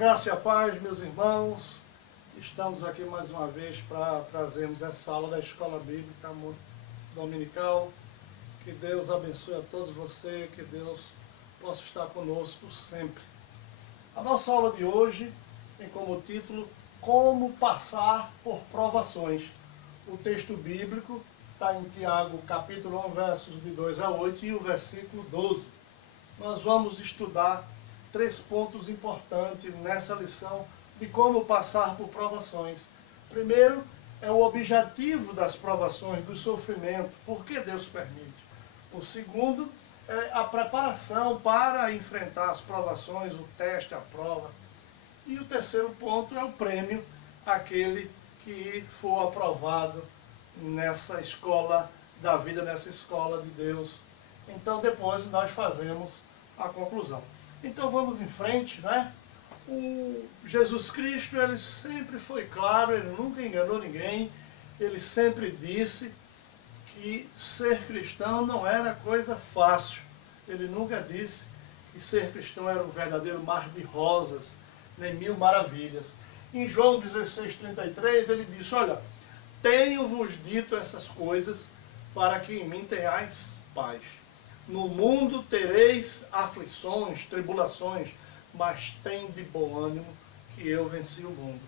graça e a paz, meus irmãos. Estamos aqui mais uma vez para trazermos essa aula da Escola Bíblica Dominical. Que Deus abençoe a todos vocês, que Deus possa estar conosco sempre. A nossa aula de hoje tem como título Como Passar por Provações. O texto bíblico está em Tiago, capítulo 1, versos de 2 a 8 e o versículo 12. Nós vamos estudar 3 pontos importantes nessa lição de como passar por provações. Primeiro, é o objetivo das provações, do sofrimento, por que Deus permite. O segundo, é a preparação para enfrentar as provações, o teste, a prova. E o terceiro ponto é o prêmio, aquele que for aprovado nessa escola da vida, nessa escola de Deus. Então depois nós fazemos a conclusão. Então vamos em frente, né? O Jesus Cristo, ele sempre foi claro, ele nunca enganou ninguém, ele sempre disse que ser cristão não era coisa fácil. Ele nunca disse que ser cristão era um verdadeiro mar de rosas, nem mil maravilhas. Em João 16:33 ele disse, olha, tenho-vos dito essas coisas para que em mim tenhais paz. No mundo tereis aflições, tribulações, mas tende bom ânimo, que eu venci o mundo.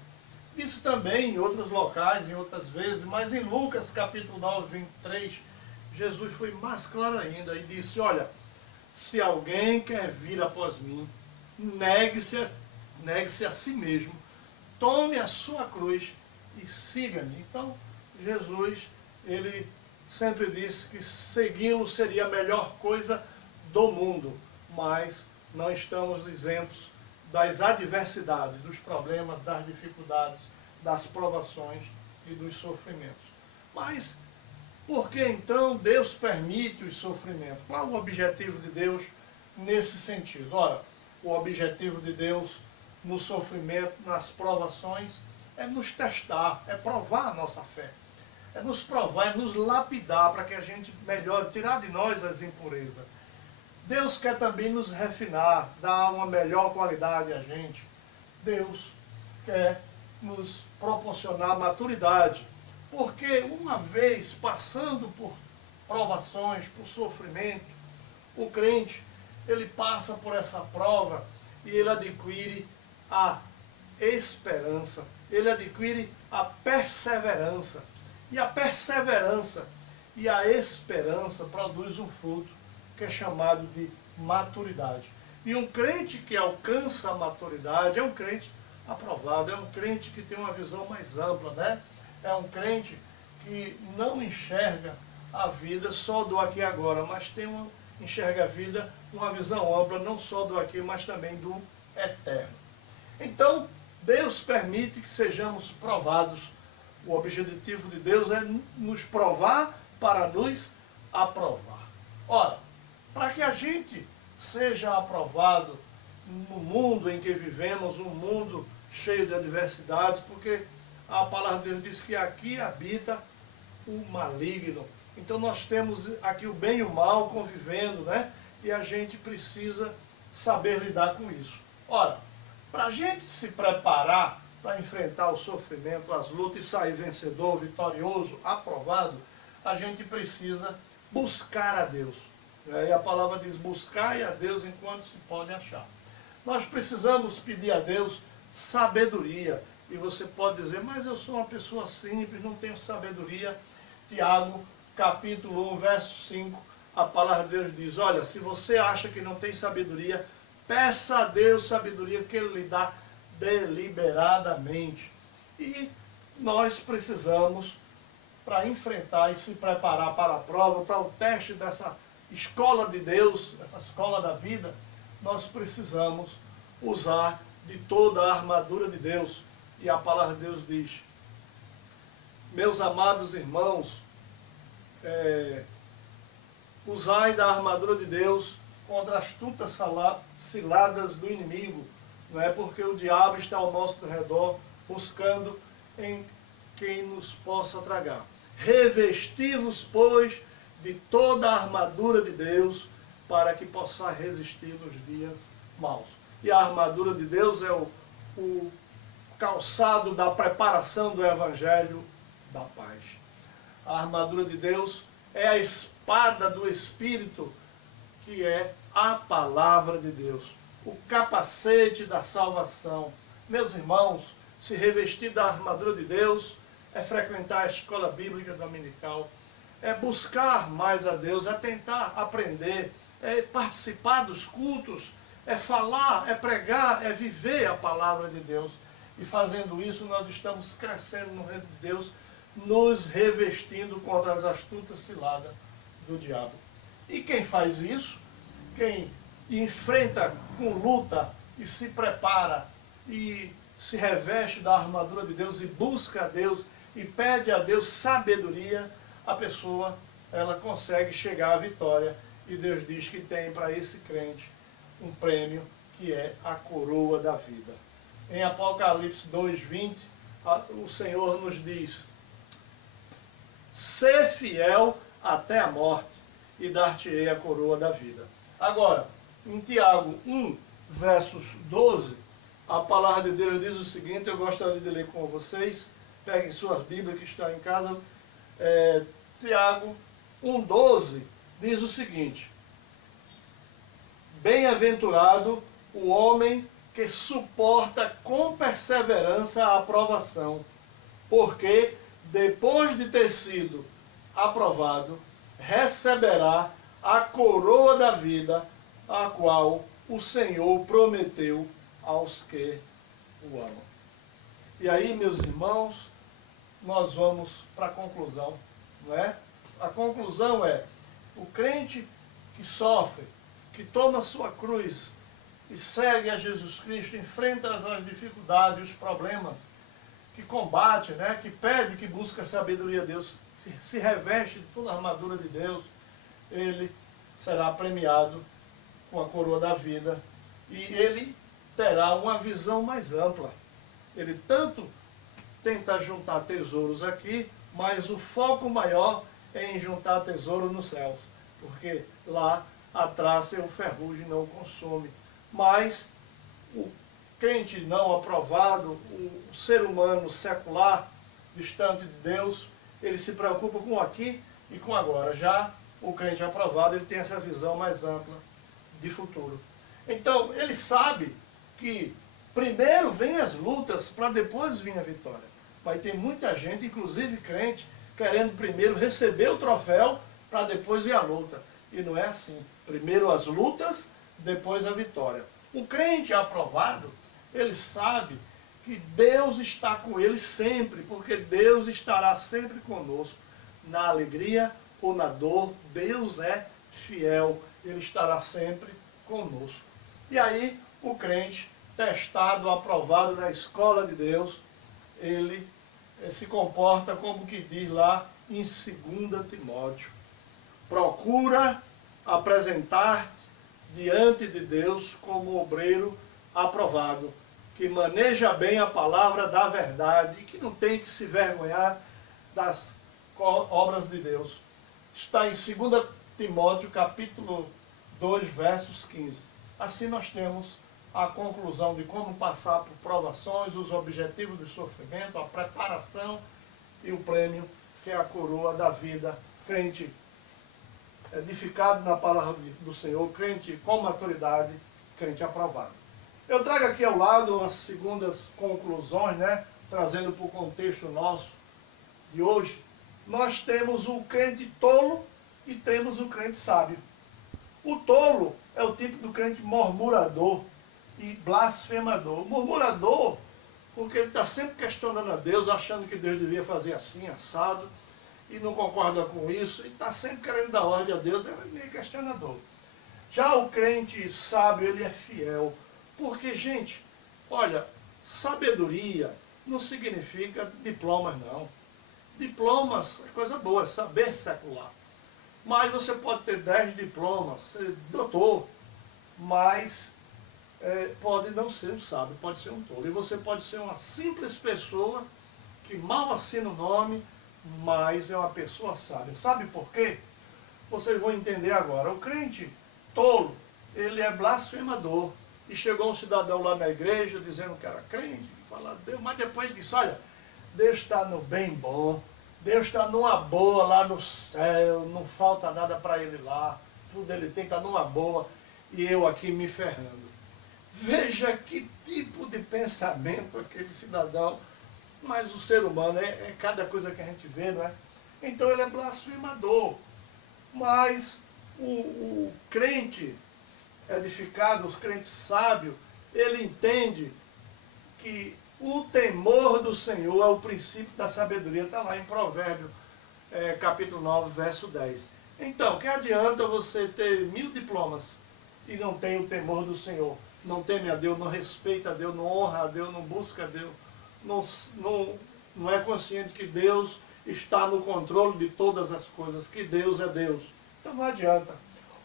Isso também em outros locais, em outras vezes, mas em Lucas capítulo 9, 23, Jesus foi mais claro ainda e disse, olha, se alguém quer vir após mim, negue-se a si mesmo, tome a sua cruz e siga-me. Então, Jesus, ele sempre disse que segui-lo seria a melhor coisa do mundo, mas não estamos isentos das adversidades, dos problemas, das dificuldades, das provações e dos sofrimentos. Mas por que então Deus permite os sofrimentos? Qual o objetivo de Deus nesse sentido? Ora, o objetivo de Deus no sofrimento, nas provações, é nos testar, é provar a nossa fé. É nos provar, é nos lapidar para que a gente melhore, tirar de nós as impurezas. Deus quer também nos refinar, dar uma melhor qualidade a gente. Deus quer nos proporcionar maturidade. Porque uma vez passando por provações, por sofrimento, o crente, ele passa por essa prova e ele adquire a esperança, ele adquire a perseverança. E a perseverança e a esperança produz um fruto que é chamado de maturidade. E um crente que alcança a maturidade é um crente aprovado, é um crente que tem uma visão mais ampla, né? É um crente que não enxerga a vida só do aqui e agora, mas enxerga a vida uma visão ampla, não só do aqui, mas também do eterno. Então, Deus permite que sejamos provados. O objetivo de Deus é nos provar para nos aprovar. Ora, para que a gente seja aprovado no mundo em que vivemos, um mundo cheio de adversidades, porque a palavra de Deus diz que aqui habita o maligno. Então nós temos aqui o bem e o mal convivendo, né? E a gente precisa saber lidar com isso. Ora, para a gente se preparar para enfrentar o sofrimento, as lutas e sair vencedor, vitorioso, aprovado, a gente precisa buscar a Deus. E a palavra diz, buscai a Deus enquanto se pode achar. Nós precisamos pedir a Deus sabedoria. E você pode dizer, mas eu sou uma pessoa simples, não tenho sabedoria. Tiago, capítulo 1, verso 5, a palavra de Deus diz, olha, se você acha que não tem sabedoria, peça a Deus sabedoria que Ele lhe dá deliberadamente. E nós precisamos, para enfrentar e se preparar para a prova, para o teste dessa escola de Deus, essa escola da vida, nós precisamos usar de toda a armadura de Deus. E a palavra de Deus diz, meus amados irmãos, usai da armadura de Deus contra as astutas ciladas do inimigo, não é? Porque o diabo está ao nosso redor, buscando em quem nos possa tragar. Revesti-vos, pois, de toda a armadura de Deus, para que possa resistir nos dias maus. E a armadura de Deus é o o calçado da preparação do Evangelho da paz. A armadura de Deus é a espada do Espírito, que é a palavra de Deus. O capacete da salvação. Meus irmãos, se revestir da armadura de Deus é frequentar a escola bíblica dominical, é buscar mais a Deus, é tentar aprender, é participar dos cultos, é falar, é pregar, é viver a palavra de Deus. E fazendo isso, nós estamos crescendo no reino de Deus, nos revestindo contra as astutas ciladas do diabo. E quem faz isso, quem enfrenta com luta e se prepara e se reveste da armadura de Deus e busca a Deus e pede a Deus sabedoria, a pessoa ela consegue chegar à vitória. E Deus diz que tem para esse crente um prêmio, que é a coroa da vida. Em Apocalipse 2:20, o Senhor nos diz: ser fiel até a morte, e dar-te-ei a coroa da vida. Agora, em Tiago 1, versos 12, a palavra de Deus diz o seguinte, eu gostaria de ler com vocês, peguem suas Bíblias que estão em casa. Tiago 1,12 diz o seguinte: bem-aventurado o homem que suporta com perseverança a aprovação, porque depois de ter sido aprovado, receberá a coroa da vida, a qual o Senhor prometeu aos que o amam. E aí, meus irmãos, nós vamos para a conclusão, não é? A conclusão é: o crente que sofre, que toma sua cruz e segue a Jesus Cristo, enfrenta as dificuldades, os problemas, que combate, né? Que pede, que busca a sabedoria de Deus, se reveste de toda a armadura de Deus, ele será premiado com a coroa da vida e ele terá uma visão mais ampla. Ele tanto tenta juntar tesouros aqui, mas o foco maior é em juntar tesouro nos céus, porque lá a traça e o ferrugem não consome. Mas o crente não aprovado, o ser humano secular, distante de Deus, ele se preocupa com aqui e com agora. Já o crente aprovado, ele tem essa visão mais ampla de futuro. Então, ele sabe que primeiro vem as lutas para depois vir a vitória. Vai ter muita gente, inclusive crente, querendo primeiro receber o troféu para depois ir à luta. E não é assim. Primeiro as lutas, depois a vitória. O crente aprovado, ele sabe que Deus está com ele sempre, porque Deus estará sempre conosco, na alegria ou na dor. Deus é fiel, ele estará sempre conosco. E aí, o crente testado, aprovado na escola de Deus, ele se comporta como que diz lá em 2 Timóteo. Procura apresentar-te diante de Deus como obreiro aprovado, que maneja bem a palavra da verdade e que não tem que se vergonhar das obras de Deus. Está em 2 Timóteo capítulo 2, versos 15. Assim nós temos a conclusão de como passar por provações, os objetivos do sofrimento, a preparação e o prêmio, que é a coroa da vida. Crente edificado na palavra do Senhor, crente com maturidade, crente aprovado. Eu trago aqui ao lado as segundas conclusões, né, trazendo para o contexto nosso de hoje. Nós temos o crente tolo e temos o crente sábio. O tolo é o tipo do crente murmurador e blasfemador. Murmurador, porque ele está sempre questionando a Deus, achando que Deus devia fazer assim, assado, e não concorda com isso, e está sempre querendo dar ordem a Deus, ele é meio questionador. Já o crente sábio, ele é fiel. Porque, gente, olha, sabedoria não significa diplomas, não. Diplomas é coisa boa, é saber secular. Mas você pode ter 10 diplomas, ser doutor, mas pode não ser um sábio, pode ser um tolo. E você pode ser uma simples pessoa que mal assina o nome, mas é uma pessoa sábia. Sabe por quê? Vocês vão entender agora. O crente tolo, ele é blasfemador e chegou um cidadão lá na igreja dizendo que era crente, falando Deus, mas depois ele disse, olha, Deus está no bem bom, Deus está numa boa lá no céu, não falta nada para ele lá, tudo ele tem, está numa boa, e eu aqui me ferrando. Veja que tipo de pensamento aquele cidadão, mas o ser humano é cada coisa que a gente vê, não é? Então ele é blasfemador, mas o crente edificado, os crentes sábios, ele entende que o temor do Senhor é o princípio da sabedoria, está lá em Provérbios, capítulo 9, verso 10. Então, que adianta você ter 1000 diplomas e não tem o temor do Senhor? Não teme a Deus, não respeita a Deus, não honra a Deus, não busca a Deus, não é consciente que Deus está no controle de todas as coisas, que Deus é Deus. Então não adianta.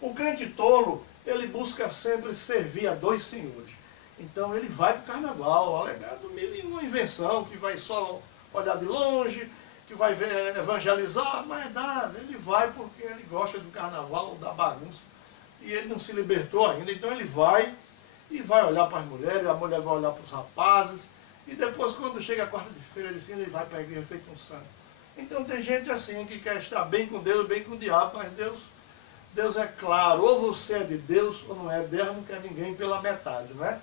O crente tolo, ele busca sempre servir a 2 senhores. Então ele vai para o carnaval, alegado mil e uma invenção, que vai só olhar de longe, que vai evangelizar, mas nada, ele vai porque ele gosta do carnaval, da bagunça, e ele não se libertou ainda, então ele vai e vai olhar para as mulheres, a mulher vai olhar para os rapazes, e depois quando chega a quarta-feira de cinza, ele vai para a igreja feito um santo. Então tem gente assim que quer estar bem com Deus, bem com o diabo, mas Deus é claro, ou você é de Deus ou não é, Deus não quer ninguém pela metade, não é?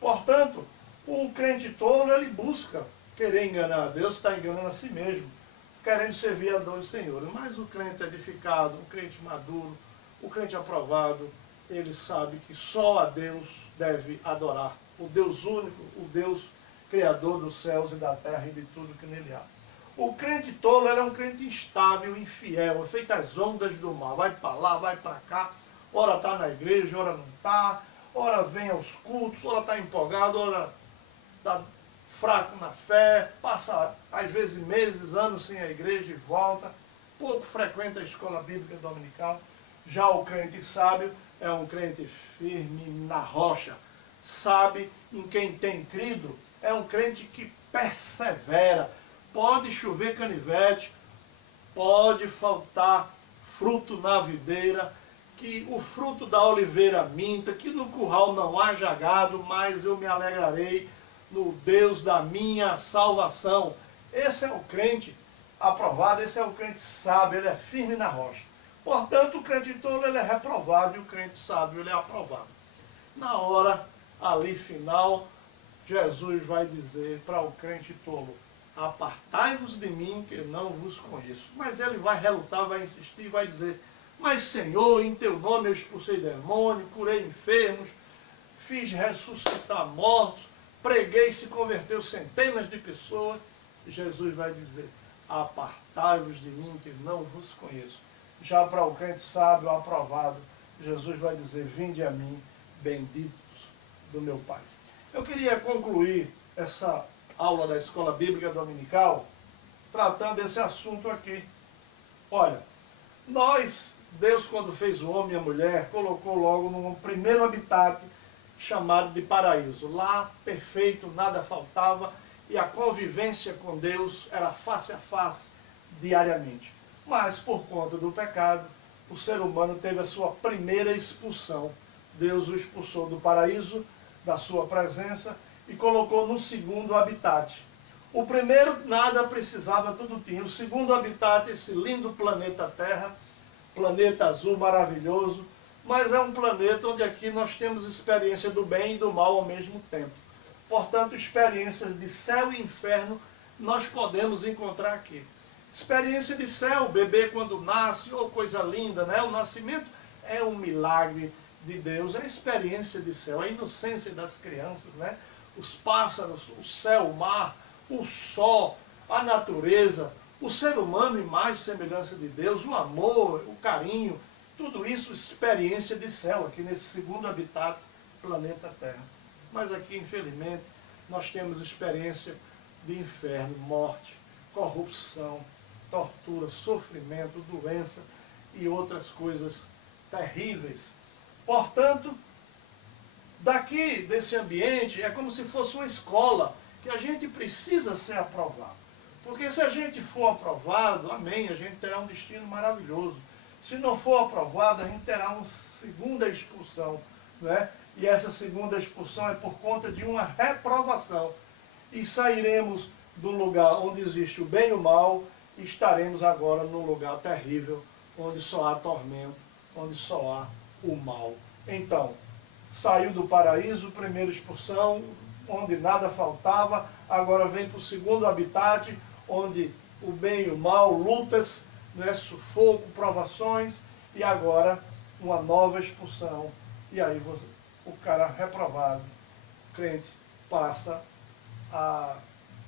Portanto, o crente tolo, ele busca querer enganar a Deus, está enganando a si mesmo, querendo servir a 2 senhores. Mas o crente edificado, o crente maduro, o crente aprovado, ele sabe que só a Deus deve adorar, o Deus único, o Deus criador dos céus e da terra e de tudo que nele há. O crente tolo, ele é um crente instável, infiel, feito as ondas do mar, vai para lá, vai para cá, ora está na igreja, ora não está, ora vem aos cultos, ora está empolgado, ora está fraco na fé, passa às vezes meses, anos sem a igreja e volta, pouco frequenta a escola bíblica dominical. Já o crente sábio é um crente firme na rocha, sabe em quem tem crido, é um crente que persevera. Pode chover canivete, pode faltar fruto na videira, que o fruto da oliveira minta, que no curral não haja gado, mas eu me alegrarei no Deus da minha salvação. Esse é o crente aprovado, esse é o crente sábio, ele é firme na rocha. Portanto, o crente tolo, ele é reprovado e o crente sábio, ele é aprovado. Na hora ali final, Jesus vai dizer para o crente tolo, apartai-vos de mim, que não vos conheço. Mas ele vai relutar, vai insistir, vai dizer, mas Senhor, em teu nome eu expulsei demônio, curei enfermos, fiz ressuscitar mortos, preguei e se converteu centenas de pessoas. E Jesus vai dizer, apartai-vos de mim, que não vos conheço. Já para o crente sábio, aprovado, Jesus vai dizer, vinde a mim, benditos do meu Pai. Eu queria concluir essa aula da Escola Bíblica Dominical tratando desse assunto aqui. Olha, Deus quando fez o homem e a mulher, colocou logo num primeiro habitat chamado de paraíso. Lá, perfeito, nada faltava, e a convivência com Deus era face a face, diariamente. Mas, por conta do pecado, o ser humano teve a sua primeira expulsão. Deus o expulsou do paraíso, da sua presença, e colocou no segundo habitat. O primeiro nada precisava, tudo tinha. O segundo habitat, esse lindo planeta Terra, planeta azul maravilhoso, mas é um planeta onde aqui nós temos experiência do bem e do mal ao mesmo tempo. Portanto, experiências de céu e inferno nós podemos encontrar aqui. Experiência de céu, o bebê quando nasce, oh, coisa linda, né? O nascimento é um milagre de Deus, é a experiência de céu, a inocência das crianças, né? Os pássaros, o céu, o mar, o sol, a natureza, o ser humano, imagem e semelhança de Deus, o amor, o carinho, tudo isso experiência de céu, aqui nesse segundo habitat, planeta Terra. Mas aqui, infelizmente, nós temos experiência de inferno, morte, corrupção, tortura, sofrimento, doença e outras coisas terríveis. Portanto, daqui, desse ambiente, é como se fosse uma escola, que a gente precisa ser aprovado. Porque se a gente for aprovado, amém, a gente terá um destino maravilhoso. Se não for aprovado, a gente terá uma segunda expulsão, né? E essa segunda expulsão é por conta de uma reprovação. E sairemos do lugar onde existe o bem e o mal, e estaremos agora num lugar terrível, onde só há tormento, onde só há o mal. Então, saiu do paraíso, primeira expulsão, onde nada faltava, agora vem para o segundo habitat, onde o bem e o mal, lutas, né, sufoco, provações, e agora uma nova expulsão. E aí o cara reprovado, crente, passa a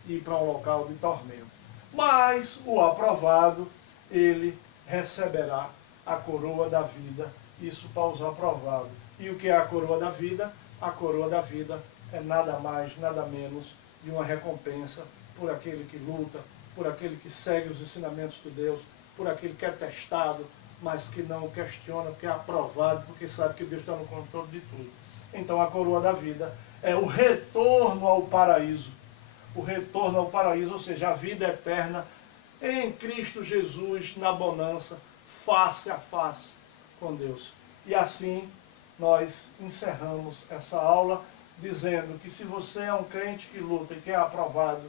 ir para um local de tormento. Mas o aprovado, ele receberá a coroa da vida. Isso para os aprovados. E o que é a coroa da vida? A coroa da vida é nada mais, nada menos de uma recompensa por aquele que luta, por aquele que segue os ensinamentos de Deus, por aquele que é testado, mas que não questiona, que é aprovado, porque sabe que Deus está no controle de tudo. Então a coroa da vida é o retorno ao paraíso. O retorno ao paraíso, ou seja, a vida eterna em Cristo Jesus, na bonança, face a face com Deus. E assim nós encerramos essa aula dizendo que se você é um crente que luta e que é aprovado,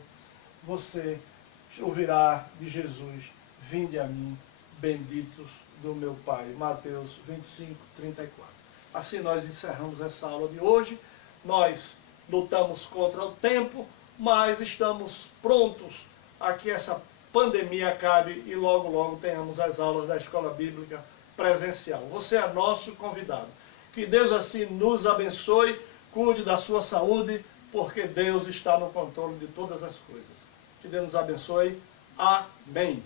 você ouvirá de Jesus: vinde a mim, benditos do meu Pai. Mateus 25, 34. Assim nós encerramos essa aula de hoje. Nós lutamos contra o tempo, mas estamos prontos a que essa pandemia acabe e logo, logo tenhamos as aulas da Escola Bíblica presencial. Você é nosso convidado. Que Deus assim nos abençoe, cuide da sua saúde, porque Deus está no controle de todas as coisas. Que Deus nos abençoe. Amém.